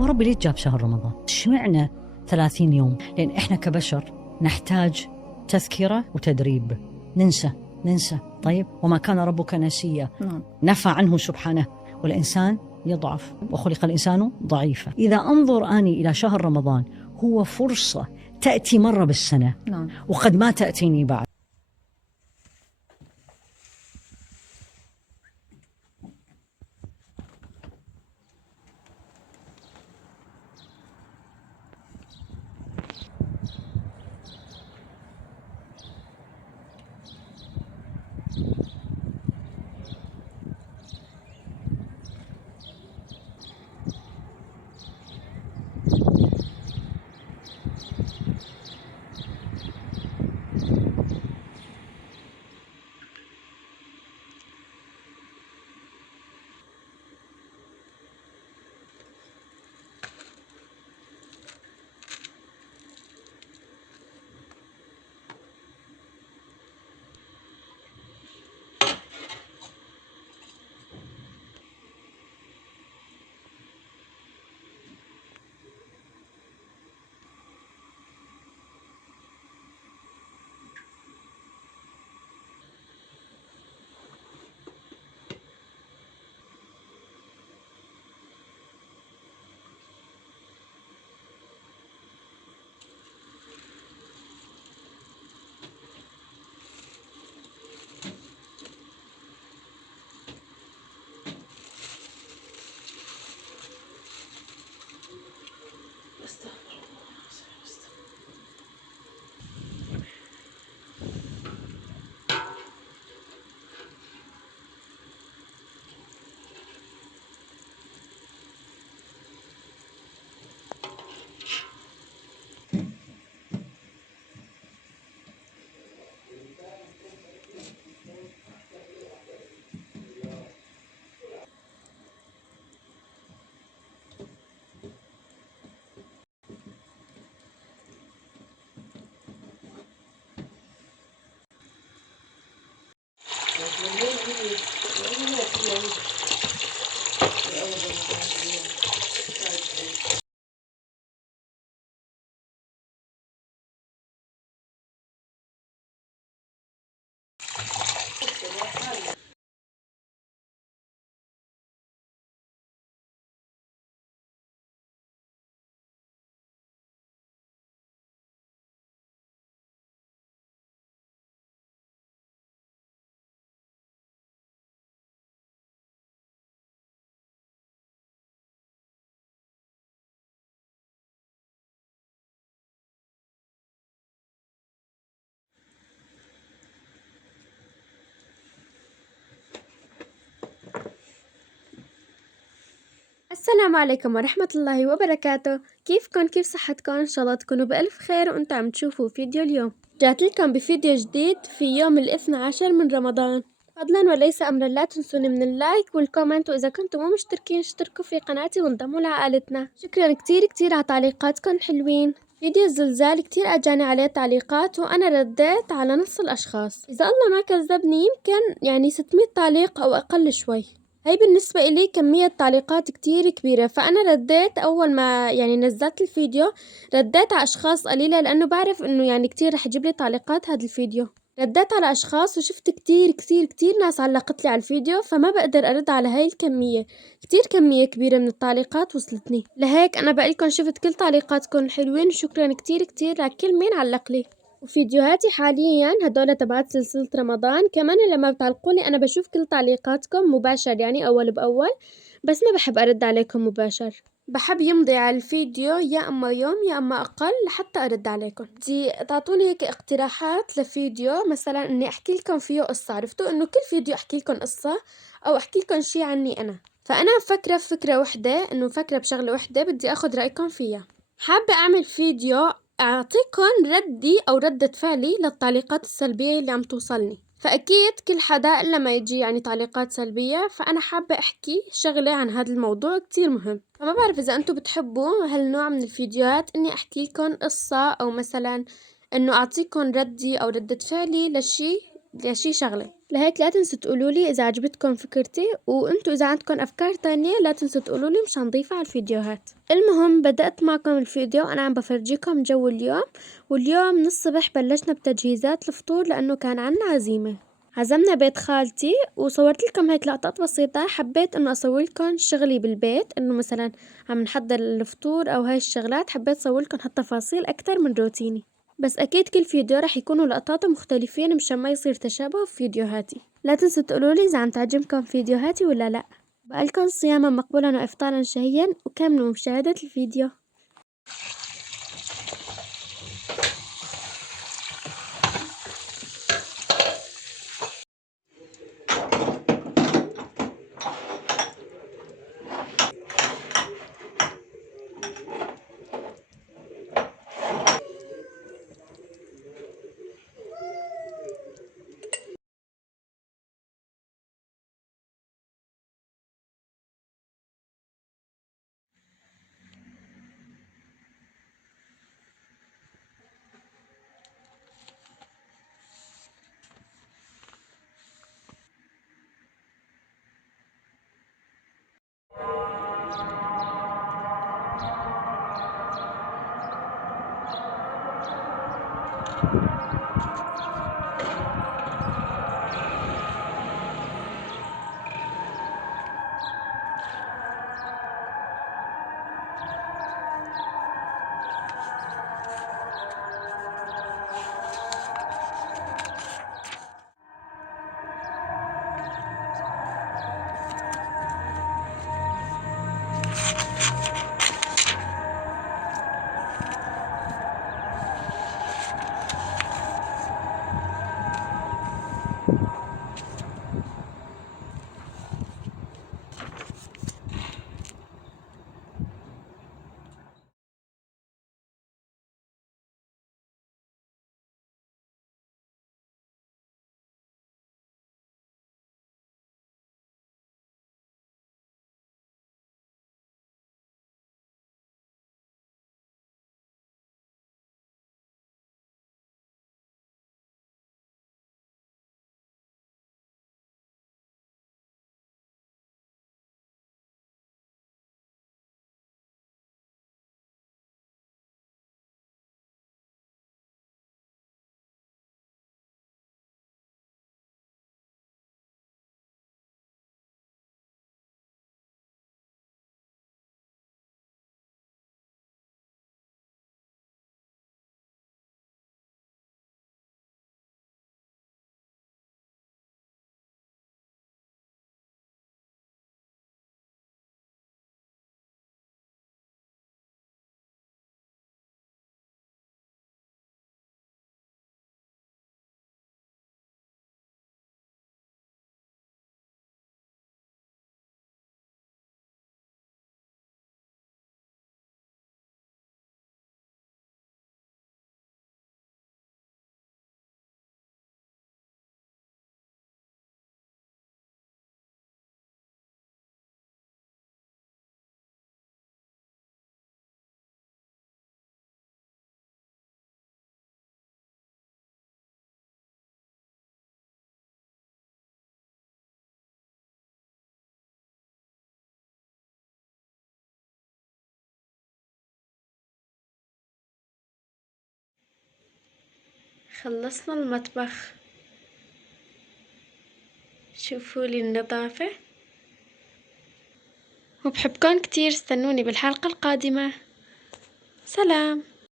وربي ليه جاب شهر رمضان؟ اشمعنى 30 يوم؟ لأن إحنا كبشر نحتاج تذكرة وتدريب. ننسى. طيب وما كان ربك نسيا، نفى عنه سبحانه، والإنسان يضعف وخلق الإنسان ضعيفا. إذا أنظر أني إلى شهر رمضان هو فرصة تأتي مرة بالسنة وقد ما تأتيني بعد. السلام عليكم ورحمة الله وبركاته. كيفكن؟ كيف صحتكن؟ إن شاء الله تكونوا بألف خير وأنتم عم تشوفوا فيديو اليوم. جات لكم بفيديو جديد في يوم 12 من رمضان. فضلا وليس أمرا لا تنسوني من اللايك والكومنت، وإذا كنتم مو مشتركين اشتركوا في قناتي وانضموا لعائلتنا. شكرا كتير على تعليقاتكم الحلوين. فيديو الزلزال كتير أجاني عليه تعليقات وأنا رديت على نص الأشخاص، إذا الله ما كذبني يمكن يعني 600 تعليق أو أقل شوي. هاي بالنسبة إلي كمية تعليقات كتير كبيرة، فأنا رديت أول ما يعني نزلت الفيديو رديت على أشخاص قليلة، لأنه بعرف إنه يعني كتير رح يجيب لي تعليقات هذا الفيديو. رديت على أشخاص وشفت كتير ناس علقت لي على الفيديو، فما بقدر أرد على هاي الكمية. كمية كبيرة من التعليقات وصلتني، لهيك أنا بقلكن شفت كل تعليقاتكم الحلوين وشكرا كتير لكل مين علق لي. وفيديوهاتي حاليا هدول تبعت سلسلة رمضان، كمان لما بتعلقولي أنا بشوف كل تعليقاتكم مباشر، يعني أول بأول، بس ما بحب أرد عليكم مباشر، بحب يمضي على الفيديو يا أما يوم يا أما أقل لحتى أرد عليكم. بدي تعطوني هيك اقتراحات لفيديو مثلا إني أحكي لكم فيه قصة. عرفتوا إنه كل فيديو أحكي لكم قصة أو أحكي لكم شي عني أنا، فأنا مفكرة في فكرة وحدة، إنه مفكرة بشغلة وحدة بدي أخذ رأيكم فيها. حابة أعمل فيديو أعطيكم ردي أو ردة فعلي للتعليقات السلبية اللي عم توصلني، فأكيد كل حدا إلا ما يجي يعني تعليقات سلبية، فأنا حابة أحكي شغلة عن هذا الموضوع كتير مهم. فما بعرف إذا أنتوا بتحبوا هالنوع من الفيديوهات، إني أحكي لكم قصة أو مثلا إنه أعطيكم ردي أو ردة فعلي لشي بدي شي شغلة. لهيك لا تنسوا تقولولي إذا عجبتكم فكرتي، وإنتوا إذا عندكم أفكار تانية لا تنسوا تقولولي مشان نضيفها على الفيديوهات. المهم بدأت معكم الفيديو أنا عم بفرجيكم جو اليوم، واليوم من الصبح بلشنا بتجهيزات الفطور لأنه كان عنا عزيمة. عزمنا بيت خالتي وصورت لكم هيك لقطات بسيطة، حبيت انه اصور لكم شغلي بالبيت، انه مثلا عم نحضر الفطور او هاي الشغلات، حبيت اصور لكم هالتفاصيل اكتر من روتيني. بس اكيد كل فيديو رح يكونوا لقطاته مختلفين مشان ما يصير تشابه في فيديوهاتي. لا تنسوا تقولولي اذا عم تعجبكم فيديوهاتي ولا لا. بقالكم صياما مقبولا وافطارا شهيا، وكملوا مشاهدة الفيديو. خلصنا المطبخ، شوفوا لي النظافة، وبحبكن كتير. استنوني بالحلقة القادمة. سلام.